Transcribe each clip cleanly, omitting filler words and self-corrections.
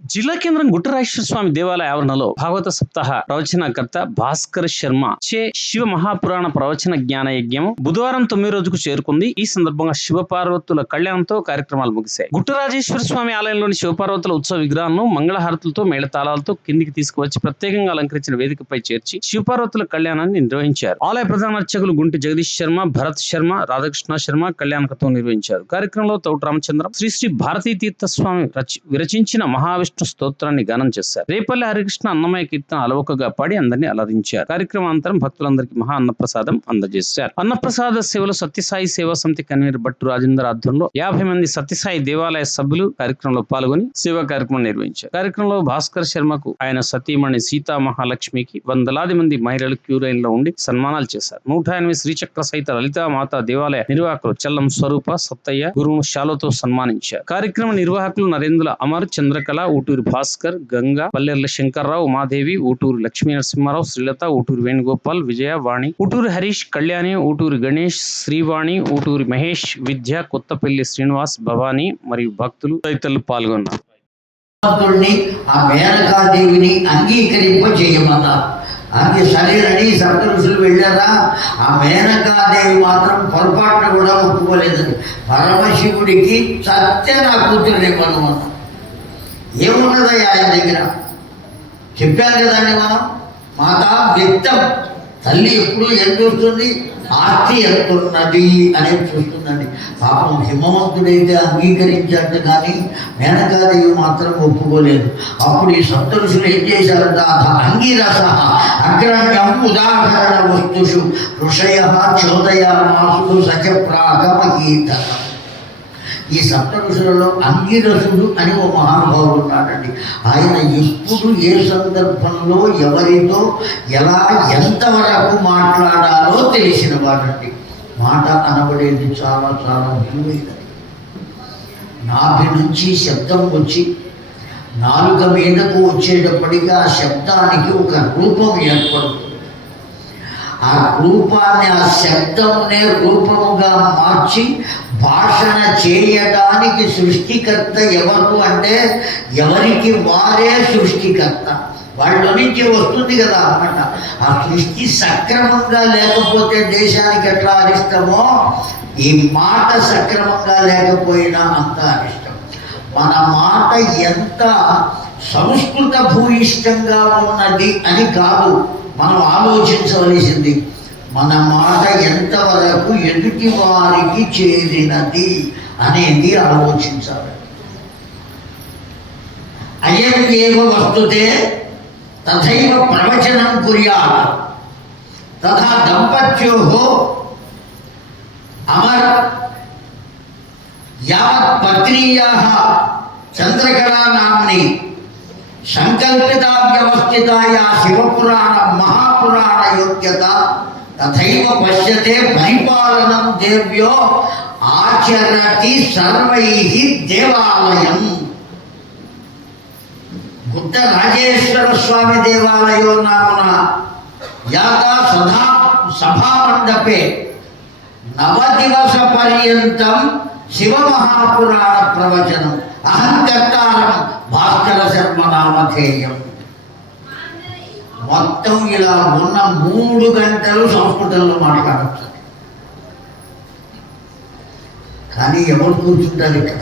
జిల్లా కేంద్రం గుట్టరాజేశ్వర స్వామి దేవాలయ ఆవరణలో భాగవత సప్తాహ ప్రవచనకర్త భాస్కర్ శర్మ చే శివ మహాపురాణ ప్రవచన జ్ఞాన యజ్ఞం బుధవారం 9వ రోజుకు చేరుకుంది. ఈ సందర్భంగా శివపార్వతుల కళ్యాణంతో కార్యక్రమాలు ముగిశాయి. గుట్టరాజేశ్వర స్వామి ఆలయంలోని శివపార్వతుల ఉత్సవ విగ్రహాలను మంగళహారతులతో మేళతాళాలతో కిందికి తీసుకువచ్చి ప్రత్యేకంగా అలంకరించిన వేదికపై చేర్చి శివపార్వతుల కళ్యాణాన్ని నిర్వహించారు. ఆలయ ప్రధాన అర్చకులు గుంటి జగదీష్ శర్మ, భరత్ శర్మ, రాధాకృష్ణ శర్మ కళ్యాణకత్వం నిర్వహించారు. కార్యక్రమంలో తౌట రామచంద్రం, శ్రీ భారతీ తీర్థ స్వామి విరచించిన మహావిష్ణు స్తోత్రాన్ని గానం చేశారు. రేపల్లి హరికృష్ణ అన్నమయ్య కీర్తన అలవోకగా పాడి అందరినీ అలరించారు. కార్యక్రమాంతరం భక్తులందరికీ మహా అన్నప్రసాదం అందజేశారు. అన్నప్రసాద సేవలు సత్యసాయి సేవా సమితి కన్వీనర్ భట్టు రాజేందర్ ఆధ్వర్యంలో 50 మంది సత్యసాయి దేవాలయ సభ్యులు కార్యక్రమంలో పాల్గొని సేవా కార్యక్రమం నిర్వహించారు. కార్యక్రమంలో భాస్కర్ శర్మకు ఆయన సతీమణి సీతా మహాలక్ష్మికి వందలాది మంది మహిళలు క్యూ లైన్ లో ఉండి సన్మానాలు చేశారు. 108 శ్రీచక్ర సహిత లలితా మాతా దేవాలయ నిర్వాహకులు చల్లం స్వరూప సత్తయ్య గురువును శాలతో సన్మానించారు. కార్యక్రమ నిర్వాహకులు నరేంద్ర అమర్, చంద్రకళ, ఊటూరి భాస్కర్, గంగా, పల్లెర్ల శంకర్రావు, ఉమాదేవి, ఊటూరు లక్ష్మీ నరసింహారావు, శ్రీలత, ఊటూరు వేణుగోపాల్, విజయ, వాణి, ఊటూరు హరీష్, కళ్యాణి, ఊటూరు గణేష్, శ్రీవాణి, ఊటూరి మహేష్, విద్య, కొత్తపల్లి శ్రీనివాస్, భవానీ మరియు భక్తులు తదితరులు పాల్గొన్నారు. ఆ మేనకాదేవిని అంగీకరింప చేయమన్నారు. అది సరేనని సప్త ఋషులు వెళ్ళారా, ఆ మేనకాదేవి మాత్రం పొరపాటున కూడా ఒప్పుకోలేదని పరమశివుడికి సత్య నా కూతురునివ్వను అన్న. ఏమున్నది ఆయన దగ్గర చెప్పాను కదండి మనం. మాతా వ్యక్తం, తల్లి ఎప్పుడు ఏం చూస్తుంది, ఆస్తి ఎంతున్నది అనేది చూస్తుందండి. పాపం హిమవంతుడైతే అంగీకరించాడు కానీ మేనకాదేవి మాత్రం ఒప్పుకోలేదు. అప్పుడు ఈ సప్తఋషులు ఏం చేశారంట, అంగీరస అగ్రణ్యం ఉదాహరణ వస్తుషు ఋషయ చోదయామాసు సచప్రాగమగీత. ఈ సప్త ఋషులలో అంగీరసుడు అని ఓ మహానుభావుడు ఉన్నాడండి. ఆయన ఎప్పుడు ఏ సందర్భంలో ఎవరితో ఎలా ఎంతవరకు మాట్లాడాలో తెలిసిన వాడండి. మాట అనబడేది చాలా చాలా విలువైనది. నాభి నుంచి శబ్దం వచ్చి నాలుక మీదకు వచ్చేటప్పటికీ ఆ శబ్దానికి ఒక రూపం ఏర్పడుతుంది. ఆ రూపాన్ని, ఆ శబ్దమునే రూపముగా మార్చి భాషణ చేయడానికి సృష్టికర్త ఎవరు అంటే ఎవరికి వారే సృష్టికర్త. వాళ్ళ నుంచి వస్తుంది కదా అన్నమాట. ఆ సృష్టి సక్రమంగా లేకపోతే దేశానికి ఎట్లా అరిష్టమో ఈ మాట సక్రమంగా లేకపోయినా అంత అరిష్టం. మన మాట ఎంత సంస్కృత భూయిష్టంగా ఉన్నది అని కాదు మనం ఆలోచించవలసింది, మన మాట ఎంతవరకు ఎదుటి వారికి చేరినది అనేది ఆలోచించాలి. అయం ఏవ వస్తుతే తథైవ ప్రవచనం కుర్యాత్ తథా దంపత్యోః అమర యావత్ పత్నీయాః చంద్రకళా నామ్ని సంకల్పితా వ్యవస్థితాయా శివపురాణ మహాపురాణ యోగ్యత తథైవ పశ్యతే పరిపాలనం దేవ్యో ఆచరతి సర్వైః దేవాలయం. గుట్ట రాజేశ్వర స్వామి దేవాలయో నామన యాగా సభామండపే 9 దివస పర్యంతం శివ మహాపురాణ ప్రవచనం అహంకర్తారం భాస్కర శర్మ నామధేయం. మొత్తం ఇలా ఉన్న 3 గంటలు సంస్కృతంలో మాట్లాడచ్చు. కానీ ఎవరు కూర్చుంటారు ఇక్కడ?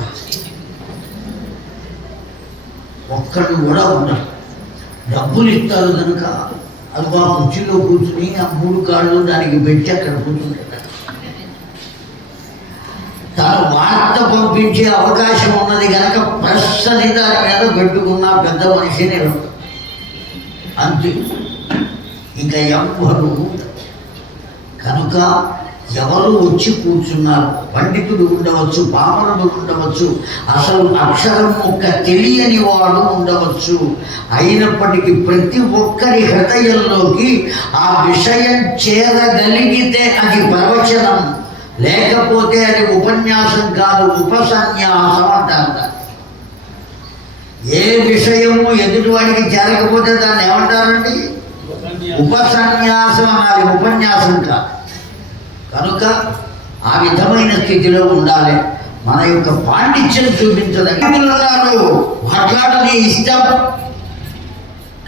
ఒక్కడు కూడా ఉండరు. డబ్బులు ఇస్తారు కనుక అది ఆ కుర్చీలో కూర్చుని ఆ 3 కాళ్ళు దానికి పెట్టి అక్కడ కూర్చుంటారు. తను వార్త పంపించే అవకాశం ఉన్నది కనుక ప్రశ్నని దాని మీద పెట్టుకున్న పెద్ద మనిషిని అంతే, ఇంకా ఎవ్వరు. కనుక ఎవరు వచ్చి కూర్చున్నారు, పండితుడు ఉండవచ్చు, పామరుడు ఉండవచ్చు, అసలు అక్షరం ఒక్క తెలియని వాడు ఉండవచ్చు. అయినప్పటికీ ప్రతి ఒక్కరి హృదయంలోకి ఆ విషయం చేరగలిగితే అది ప్రవచనం, లేకపోతే అది ఉపన్యాసం కాదు, ఉపసన్యాసం అంటారు. ఏ విషయము ఎదుటివాడికి చేరకపోతే దాన్ని ఏమంటారండి? ఉపసన్యాసం అనాలి, ఉపన్యాసం కాదు. కనుక ఆ విధమైన స్థితిలో ఉండాలి. మన యొక్క పాండిత్యం చూపించదన్నారు, మాట్లాడని నీ ఇష్టం.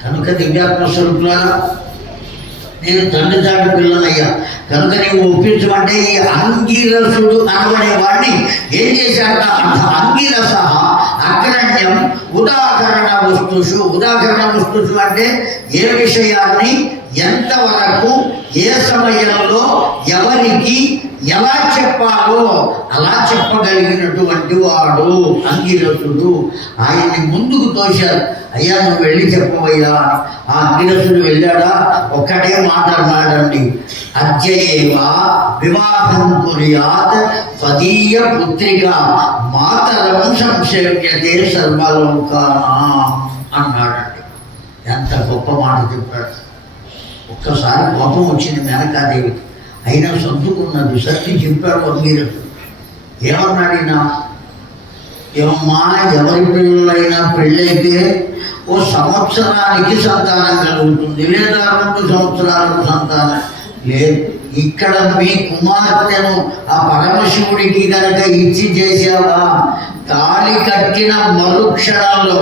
కనుక దివ్యాత్మ స్వరూపులారా, నేను తండ్రి చాటు పిల్లనయ్యా కనుక నీవు ఒప్పించమంటే ఈ అంగీరసుడు అనబడే వాడిని ఏం చేశాట? అంగీరస అగ్రణ్యం ఉదాహరణ వస్తుషు అంటే ఏ విషయాన్ని ఎంతవరకు ఏ సమయంలో ఎవరికి ఎలా చెప్పాలో అలా చెప్పగలిగినటువంటి వాడు అంగీరసుడు. ఆయన్ని ముందుకు తోశారు. అయ్యా నువ్వు వెళ్ళి చెప్పవయ్యా. ఆ అంగీరసుడు వెళ్ళాడా? ఒక్కటే మాట అన్నాడండి, అద్యయేవ వివాహం కుర్యాత్ స్వదీయ పుత్రిక మాతరం సంసేవ్యతే సర్వలోకానాం అన్నాడండి. ఎంత గొప్ప మాట చెప్పాడు. ఒక్కసారి కోపం వచ్చింది మేనకాదేవికి, అయినా సర్దుకున్నది. సర్ది చెప్పాడు అంగీరసుడు. ఏమన్నాడినా, ఏమమ్మా ఎవరి పిల్లలైనా పెళ్ళైతే ఓ సంవత్సరానికి సంతానం కలుగుతుంది, లేదా 2 సంవత్సరాలకు సంతానం లేదు. ఇక్కడ మీ కుమార్తెను ఆ పరమశివుడికి కనుక ఇచ్చి చేసావా, తాళి కట్టిన మరుక్షణంలో,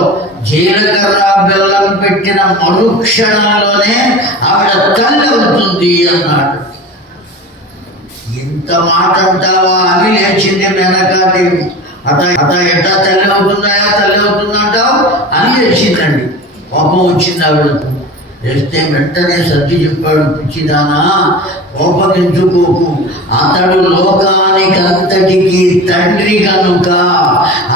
జీలకర్ర బెల్లం పెట్టిన మరుక్షణంలోనే ఆవిడ తల్లి అవుతుంది అన్నాడు. ఇంత మాట అంటావా అని లేచింది మేనకాదేవి. అట ఎట్టా తల్లి అవుతుందంటావు అని లేచిందండి. కోపం వచ్చింది ఆవిడకు. వేస్తే వెంటనే సర్ది చెప్పాడు, పిచ్చిదానా కోపగించుకోకు, అతడు లోకానికంతటికి తండ్రి కనుక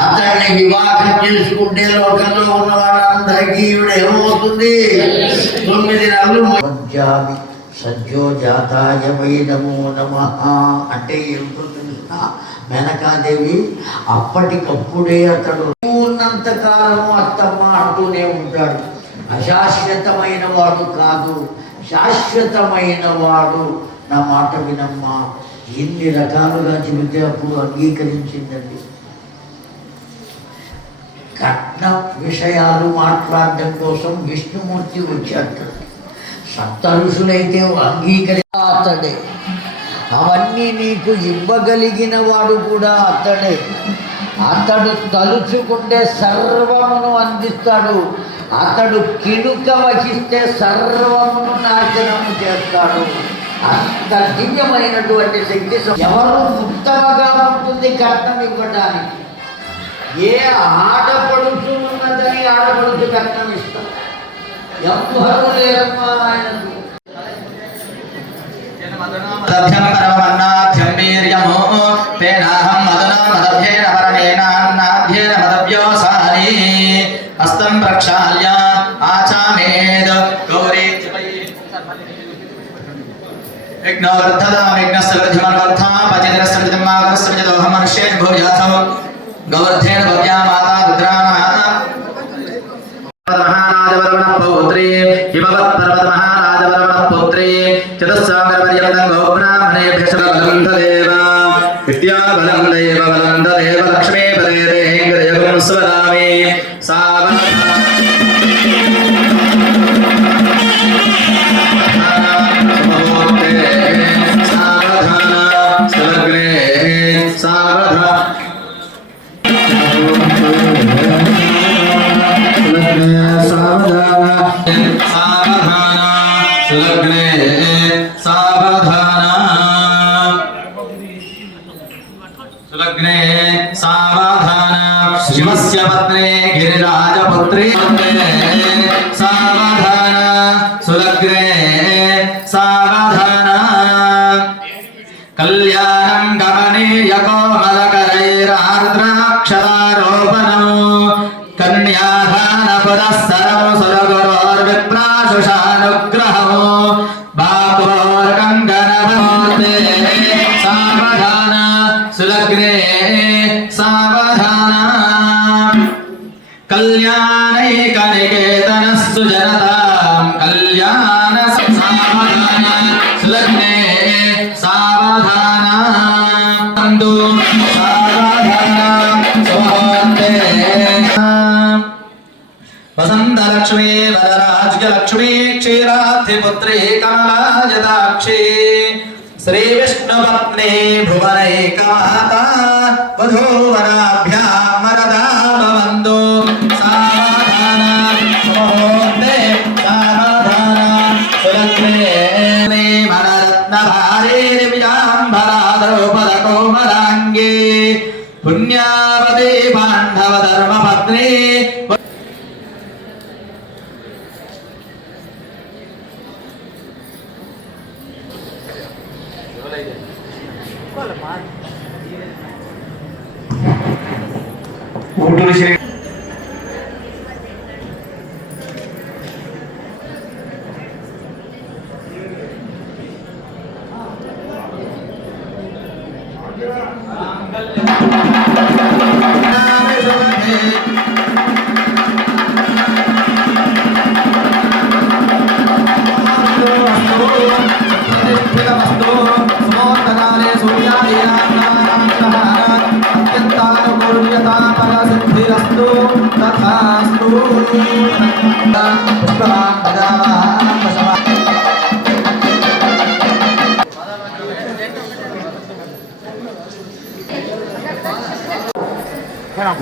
అతన్ని వివాహం చేసుకుంటే లోకంలో ఉన్న వాళ్ళందరికీ ఈవిడ ఏమవుతుంది? 9 నెలలు సజ్జో జాతాయ వై నమో నమః అంటే ఏమిటో తెలుసా మేనకాదేవి? అప్పటికప్పుడే అతడు ఉన్నంతకాలము అత్తమ్మ అంటూనే ఉంటాడు. అశాశ్వతమైన వాడు కాదు, శాశ్వతమైన వాడు. నా మాట వినమ్మా. ఎన్ని రకాలుగా చెబితే అప్పుడు అంగీకరించిందండి. కట్న విషయాలు మాట్లాడడం కోసం విష్ణుమూర్తి వచ్చాడు. సప్త ఋషులైతే అంగీకరించే అవన్నీ నీకు ఇవ్వగలిగిన వాడు కూడా అతడే. అతడు తలుచుకుంటే సర్వమును అందిస్తాడు. అతడు కినుక వహిస్తే సర్వమును నాశనము చేస్తాడు. అంత దివ్యమైనటువంటి శక్తి. ఎవరు ముక్తముగా ఉంటుంది కట్నం ఇవ్వడానికి? ఏ ఆడపడుచు ఉన్నదని ఆడపడుచు కట్నం ఇస్తారు. ఎవ్వరు లేరమ్మా ఆయనకు. హస్తం ప్రక్షాళ్య ఆచామేద్ గౌరీ యజ్ఞవర్ధదామిఘ్నస్సర్వధిమన్వర్ధా పచిద్రస్సర్వధిమాగరస్సర్వజదోహం మనుష్యేషు భోజాథం గౌవర్ధేన భవ్యా మాతా రుద్రామాత మహారాజవరవణ పౌత్రీ హిమవత్ పర్వత మహారాజవరవణ పౌత్రీ చతుస్సాగరపర్యవతం గోబ్రాహ్మణే భేషవలంధదేవ విద్యాబలం దేవ బలం దేవ లక్ష్మీ పదే దేంద్రయగం స్వరామి सुलग्ने सावधान शिवस्य पत्नी गिरिराजपुत्री सावधान सुलग्ने सावधान कल्याणं गमनीय कोमलकरैरार्द्राक्षरारोपणं कन्यादान पुरस्सरं सुरगुरोर्विप्राशुषानुग्रहं बाहुर्गङ्गनभूते सावधान सुलग्ने सावधान कल्याणैकनिकेतनस्तु जनतां कल्याण सावधान सुलग्ने सावधान तन्तु सावधान सुमुहूर्ते वसन्तलक्ष्मी वरराज्यलक्ष्मी क्षीराब्धिपुत्री कमलायताक्षी श्री विष्णुपत्नी भुवनैकमाता वधूवराभ्यां वरदा भवन्तु सावधान పుణ్యావతే పాండవ ధర్మపత్ని ఊటూరు శ్రీ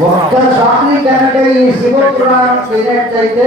ఒక్కసారి కనుక ఈ శివ పురాణం వినట్టయితే